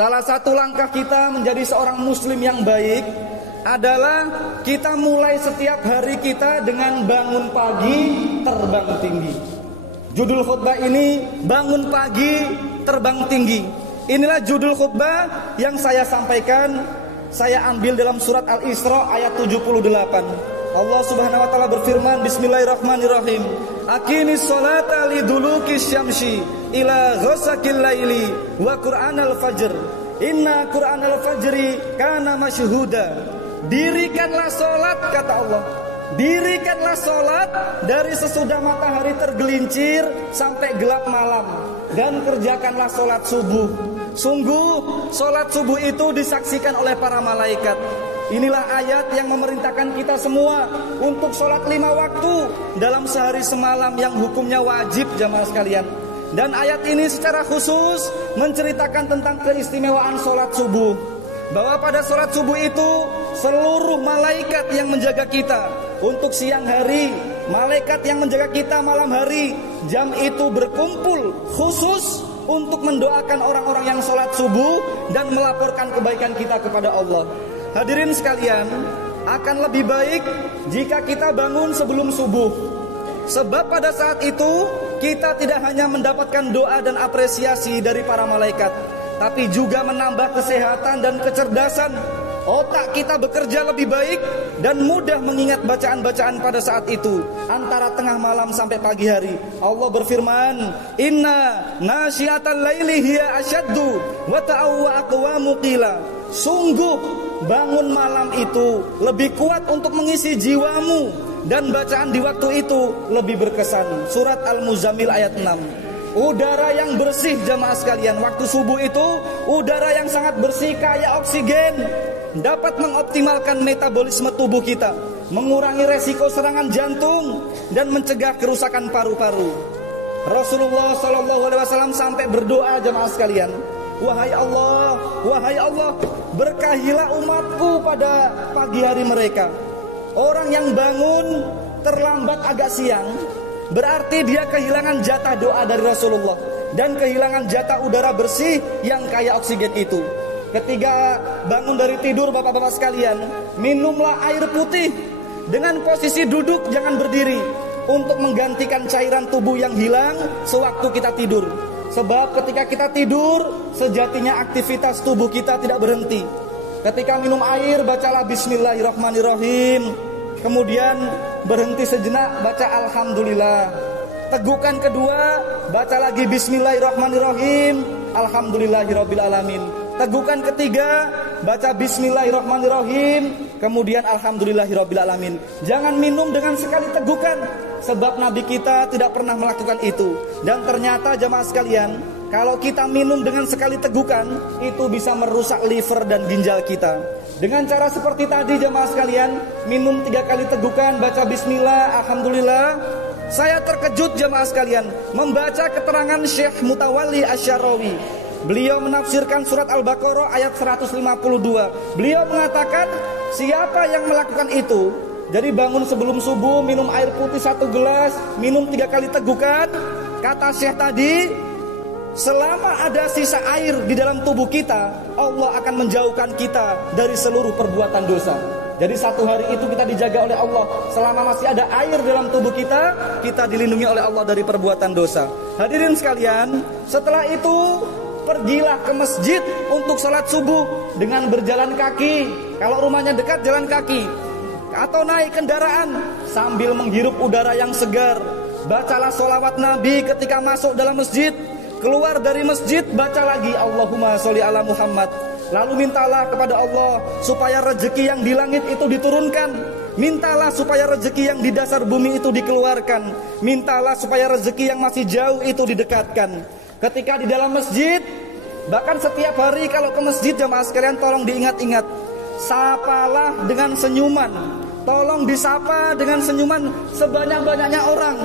Salah satu langkah kita menjadi seorang muslim yang baik adalah kita mulai setiap hari kita dengan bangun pagi, terbang tinggi. Judul khutbah ini, bangun pagi, terbang tinggi. Inilah judul khutbah yang saya sampaikan. Saya ambil dalam surat Al-Isra ayat 78. Allah Subhanahu wa taala berfirman, Bismillahirrahmanirrahim. Aqimis sholata lidulukis syamsi ila ghasaqil laili wa qur'anal fajr. Inna qur'anal fajri kana masyhuda. Dirikanlah salat, kata Allah. Dirikanlah salat dari sesudah matahari tergelincir sampai gelap malam, dan kerjakanlah salat subuh. Sungguh salat subuh itu disaksikan oleh para malaikat. Inilah ayat yang memerintahkan kita semua untuk salat 5 waktu dalam sehari semalam yang hukumnya wajib, jamaah sekalian. Dan ayat ini secara khusus menceritakan tentang keistimewaan salat subuh, bahwa pada salat subuh itu seluruh malaikat yang menjaga kita untuk siang hari, malaikat yang menjaga kita malam hari, jam itu berkumpul khusus untuk mendoakan orang-orang yang sholat subuh dan melaporkan kebaikan kita kepada Allah. Hadirin sekalian, akan lebih baik jika kita bangun sebelum subuh, sebab pada saat itu kita tidak hanya mendapatkan doa dan apresiasi dari para malaikat, tapi juga menambah kesehatan dan kecerdasan. Otak kita bekerja lebih baik dan mudah mengingat bacaan-bacaan pada saat itu, antara tengah malam sampai pagi hari. Allah berfirman, Inna nasyiatal laili hiya asyaddu wa ta'awwa aqwamu qila. Sungguh bangun malam itu lebih kuat untuk mengisi jiwamu, dan bacaan di waktu itu lebih berkesan. Surat Al-Muzammil ayat 6. Udara yang bersih, jamaah sekalian, waktu subuh itu udara yang sangat bersih kayak oksigen, dapat mengoptimalkan metabolisme tubuh kita, mengurangi resiko serangan jantung, dan mencegah kerusakan paru-paru. Rasulullah SAW sampai berdoa, jamaah sekalian, wahai Allah, berkahilah umatku pada pagi hari mereka. Orang yang bangun terlambat agak siang, berarti dia kehilangan jatah doa dari Rasulullah dan kehilangan jatah udara bersih yang kaya oksigen itu. Ketika bangun dari tidur, bapak-bapak sekalian, minumlah air putih dengan posisi duduk, jangan berdiri, untuk menggantikan cairan tubuh yang hilang sewaktu kita tidur. Sebab ketika kita tidur, sejatinya aktivitas tubuh kita tidak berhenti. Ketika minum air, bacalah Bismillahirrahmanirrahim. Kemudian berhenti sejenak, baca Alhamdulillah. Tegukan kedua, baca lagi Bismillahirrahmanirrahim, Alhamdulillahirabbil alamin. Tegukan ketiga, baca Bismillahirrahmanirrahim, kemudian Alhamdulillahirabbil alamin. Jangan minum dengan sekali tegukan, sebab Nabi kita tidak pernah melakukan itu. Dan ternyata jamaah sekalian, kalau kita minum dengan sekali tegukan, itu bisa merusak liver dan ginjal kita. Dengan cara seperti tadi, jamaah sekalian, minum 3 kali tegukan, baca Bismillah, Alhamdulillah. Saya terkejut, jamaah sekalian, membaca keterangan Syekh Mutawalli Asy-Syarawi. Beliau menafsirkan surat Al-Baqarah ayat 152. Beliau mengatakan, siapa yang melakukan itu, jadi bangun sebelum subuh, minum air putih 1 gelas, minum 3 kali tegukan, kata Syekh tadi, selama ada sisa air di dalam tubuh kita, Allah akan menjauhkan kita dari seluruh perbuatan dosa. Jadi 1 hari itu kita dijaga oleh Allah. Selama masih ada air dalam tubuh kita, kita dilindungi oleh Allah dari perbuatan dosa. Hadirin sekalian, setelah itu pergilah ke masjid untuk salat subuh dengan berjalan kaki. Kalau rumahnya dekat, jalan kaki, atau naik kendaraan sambil menghirup udara yang segar. Bacalah sholawat Nabi ketika masuk dalam masjid. Keluar dari masjid, baca lagi Allahumma sholli ala Muhammad. Lalu mintalah kepada Allah supaya rezeki yang di langit itu diturunkan. Mintalah supaya rezeki yang di dasar bumi itu dikeluarkan. Mintalah supaya rezeki yang masih jauh itu didekatkan. Ketika di dalam masjid, bahkan setiap hari kalau ke masjid, jamaah sekalian, tolong diingat-ingat, sapalah dengan senyuman. Tolong disapa dengan senyuman sebanyak-banyaknya orang.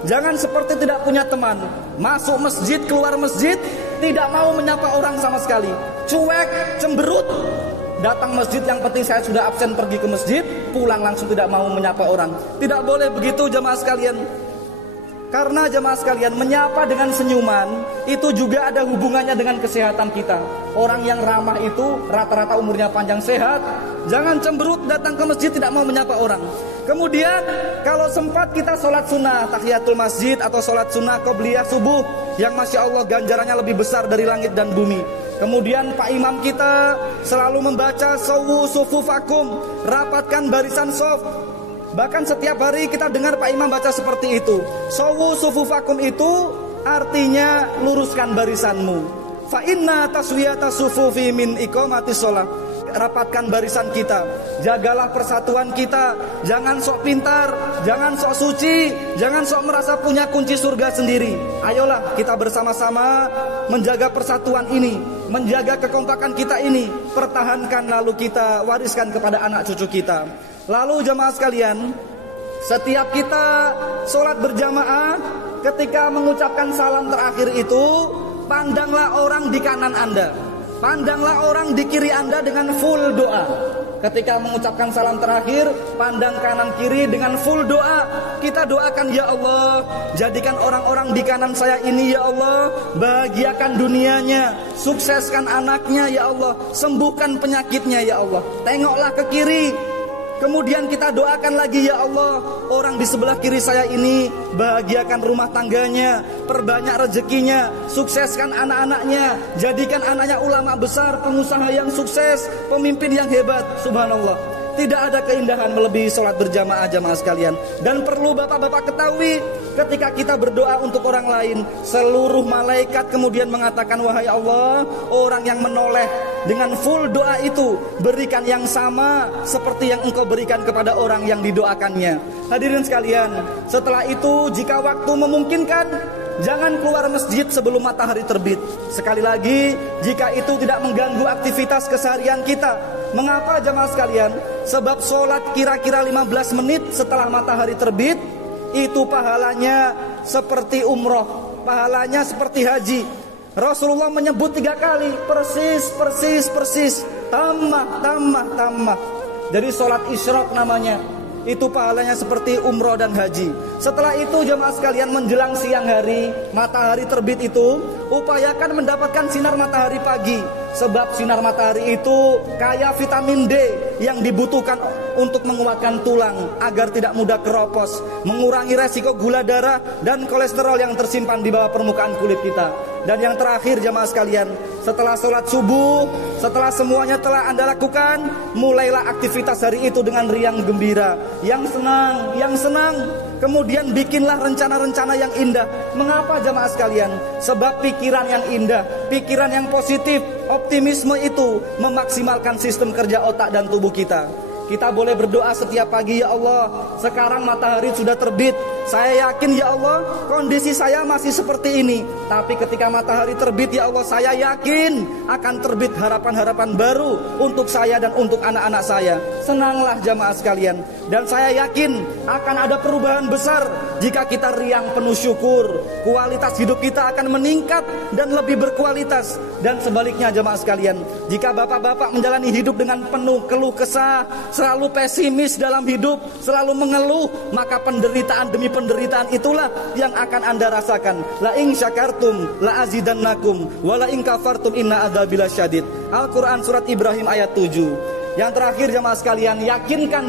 Jangan seperti tidak punya teman, masuk masjid, keluar masjid, tidak mau menyapa orang sama sekali, cuek, cemberut. Datang masjid, yang penting saya sudah absen pergi ke masjid, pulang langsung tidak mau menyapa orang. Tidak boleh begitu, jamaah sekalian. Karena jemaah sekalian, menyapa dengan senyuman itu juga ada hubungannya dengan kesehatan kita. Orang yang ramah itu rata-rata umurnya panjang, sehat. Jangan cemberut datang ke masjid tidak mau menyapa orang. Kemudian kalau sempat kita sholat sunnah tahiyatul masjid atau sholat sunnah qobliyah subuh, yang masya Allah ganjarannya lebih besar dari langit dan bumi. Kemudian Pak Imam kita selalu membaca sawu sufufakum, rapatkan barisan shaf. Bahkan setiap hari kita dengar Pak Imam baca seperti itu. Sawu sufufakum itu artinya luruskan barisanmu. Fa inna taswiyata sufufi min iqamatis shalah. Rapatkan barisan kita, jagalah persatuan kita. Jangan sok pintar, jangan sok suci, jangan sok merasa punya kunci surga sendiri. Ayolah kita bersama-sama menjaga persatuan ini, menjaga kekompakan kita ini, pertahankan lalu kita wariskan kepada anak cucu kita. Lalu jemaah sekalian, setiap kita sholat berjamaah, ketika mengucapkan salam terakhir itu, pandanglah orang di kanan Anda, pandanglah orang di kiri Anda dengan full doa. Ketika mengucapkan salam terakhir, pandang kanan kiri dengan full doa. Kita doakan, ya Allah, jadikan orang-orang di kanan saya ini, ya Allah, bahagiakan dunianya, sukseskan anaknya, ya Allah, sembuhkan penyakitnya, ya Allah. Tengoklah ke kiri. Kemudian kita doakan lagi, ya Allah, orang di sebelah kiri saya ini bahagiakan rumah tangganya, perbanyak rezekinya, sukseskan anak-anaknya, jadikan anaknya ulama besar, pengusaha yang sukses, pemimpin yang hebat. Subhanallah. Tidak ada keindahan melebihi sholat berjamaah jamaah sekalian. Dan perlu bapak-bapak ketahui, ketika kita berdoa untuk orang lain, seluruh malaikat kemudian mengatakan, wahai Allah, orang yang menoleh dengan full doa itu, berikan yang sama seperti yang engkau berikan kepada orang yang didoakannya. Hadirin sekalian, setelah itu jika waktu memungkinkan, jangan keluar masjid sebelum matahari terbit. Sekali lagi, jika itu tidak mengganggu aktivitas keseharian kita. Mengapa jamaah sekalian? Sebab sholat kira-kira 15 menit setelah matahari terbit, itu pahalanya seperti umroh, pahalanya seperti haji. Rasulullah menyebut 3 kali, persis, tamah. Jadi sholat isyraq namanya. Itu pahalanya seperti umroh dan haji. Setelah itu jemaah sekalian, menjelang siang hari, matahari terbit itu, upayakan mendapatkan sinar matahari pagi. Sebab sinar matahari itu kaya vitamin D yang dibutuhkan untuk menguatkan tulang agar tidak mudah keropos, mengurangi resiko gula darah dan kolesterol yang tersimpan di bawah permukaan kulit kita. Dan yang terakhir jemaah sekalian, setelah sholat subuh, setelah semuanya telah Anda lakukan, mulailah aktivitas hari itu dengan riang gembira, yang senang. Kemudian bikinlah rencana-rencana yang indah. Mengapa jemaah sekalian? Sebab pikiran yang indah, pikiran yang positif, optimisme itu memaksimalkan sistem kerja otak dan tubuh kita. Kita boleh berdoa setiap pagi, ya Allah, sekarang matahari sudah terbit. Saya yakin, ya Allah, kondisi saya masih seperti ini. Tapi ketika matahari terbit, ya Allah, saya yakin akan terbit harapan-harapan baru untuk saya dan untuk anak-anak saya. Senanglah jamaah sekalian. Dan saya yakin akan ada perubahan besar jika kita riang penuh syukur. Kualitas hidup kita akan meningkat dan lebih berkualitas. Dan sebaliknya jamaah sekalian, jika bapak-bapak menjalani hidup dengan penuh keluh kesah, selalu pesimis dalam hidup, selalu mengeluh, maka penderitaan demi penderitaan itulah yang akan Anda rasakan. La in syakartum la azidannakum wa la in kafartum inna adzabi lasyadid. Al-Qur'an surat Ibrahim ayat 7. Yang terakhir jemaah sekalian, yakinkan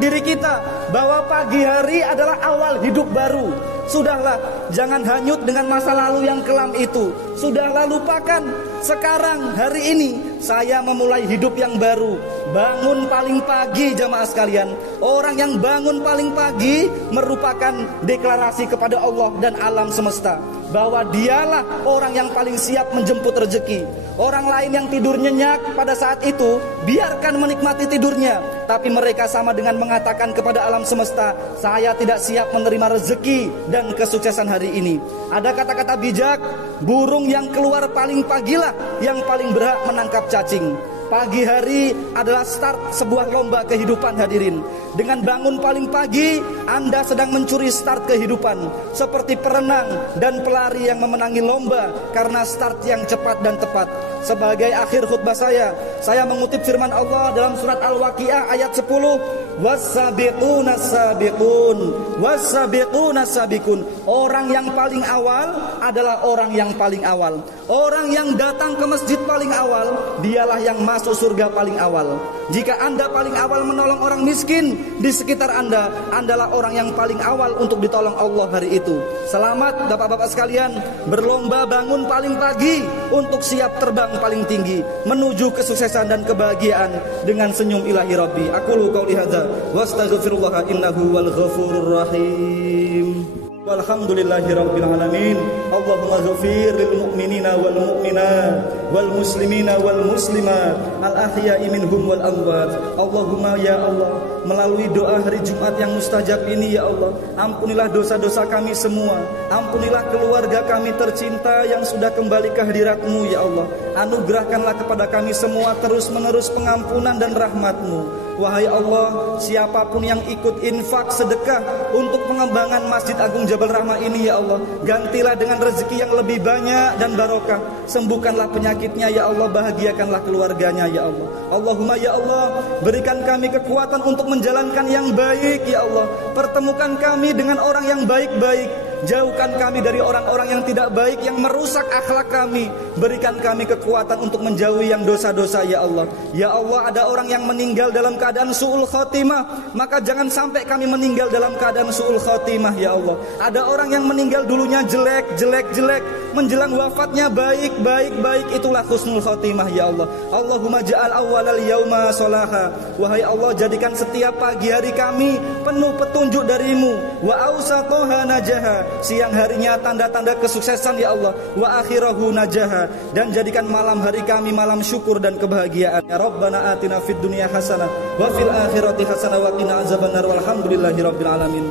diri kita bahwa pagi hari adalah awal hidup baru. Sudahlah, jangan hanyut dengan masa lalu yang kelam itu. Sudahlah, lupakan. Sekarang, hari ini, saya memulai hidup yang baru. Bangun paling pagi jamaah sekalian. Orang yang bangun paling pagi merupakan deklarasi kepada Allah dan alam semesta bahwa dialah orang yang paling siap menjemput rezeki. Orang lain yang tidur nyenyak pada saat itu, biarkan menikmati tidurnya. Tapi mereka sama dengan mengatakan kepada alam semesta, saya tidak siap menerima rezeki dan kesuksesan hari ini. Ada kata-kata bijak, burung yang keluar paling pagilah yang paling berhak menangkap cacing. Pagi hari adalah start sebuah lomba kehidupan hadirin. Dengan bangun paling pagi, Anda sedang mencuri start kehidupan. Seperti perenang dan pelari yang memenangi lomba karena start yang cepat dan tepat. Sebagai akhir khutbah saya mengutip firman Allah dalam surat Al-Waqiah ayat 10. Was-sabiquna sabiqun, was-sabiquna sabiqun. Orang yang paling awal adalah orang yang paling awal. Orang yang datang ke masjid paling awal, dialah yang masuk surga paling awal. Jika Anda paling awal menolong orang miskin di sekitar Anda, Andalah orang yang paling awal untuk ditolong Allah hari itu. Selamat Bapak-bapak sekalian, berlomba bangun paling pagi untuk siap terbang paling tinggi menuju kesuksesan dan kebahagiaan dengan senyum ilahi Rabbi. Aqulu qauli hadza wa astaghfirullah innahu wal ghafurur rahim. Walhamdulillahi rabbil alamin. Allahumma ghafir lil mu'minina wal mu'minat wal muslimina wal muslimat al ahya'i minhum wal amwat. Allahumma ya Allah, melalui doa hari Jumat yang mustajab ini ya Allah, ampunilah dosa-dosa kami semua. Ampunilah keluarga kami tercinta yang sudah kembali ke hadirat-Mu ya Allah. Anugerahkanlah kepada kami semua terus-menerus pengampunan dan rahmat-Mu. Wahai Allah, siapapun yang ikut infak sedekah untuk pengembangan Masjid Agung Jabal Rahmah ini ya Allah, gantilah dengan rezeki yang lebih banyak dan barokah. Sembuhkanlah penyakitnya ya Allah, bahagiakanlah keluarganya ya Allah. Allahumma ya Allah, berikan kami kekuatan untuk menjalankan yang baik ya Allah. Pertemukan kami dengan orang yang baik-baik. Jauhkan kami dari orang-orang yang tidak baik yang merusak akhlak kami. Berikan kami kekuatan untuk menjauhi yang dosa-dosa ya Allah. Ya Allah, ada orang yang meninggal dalam keadaan su'ul khotimah, maka jangan sampai kami meninggal dalam keadaan su'ul khotimah ya Allah. Ada orang yang meninggal dulunya jelek, menjelang wafatnya baik, itulah husnul khotimah ya Allah. Allahumma ja'al awwalal yauma sholaha. Wahai Allah, jadikan setiap pagi hari kami penuh petunjuk darimu. Wa awsatoha najaha, siang harinya tanda-tanda kesuksesan ya Allah. Wa akhirahu najaha, dan jadikan malam hari kami malam syukur dan kebahagiaan. Ya Rabbana atina fid dunya hasanah wa fil akhirati hasanah wa qina azabannar walhamdulillahi rabbil alamin.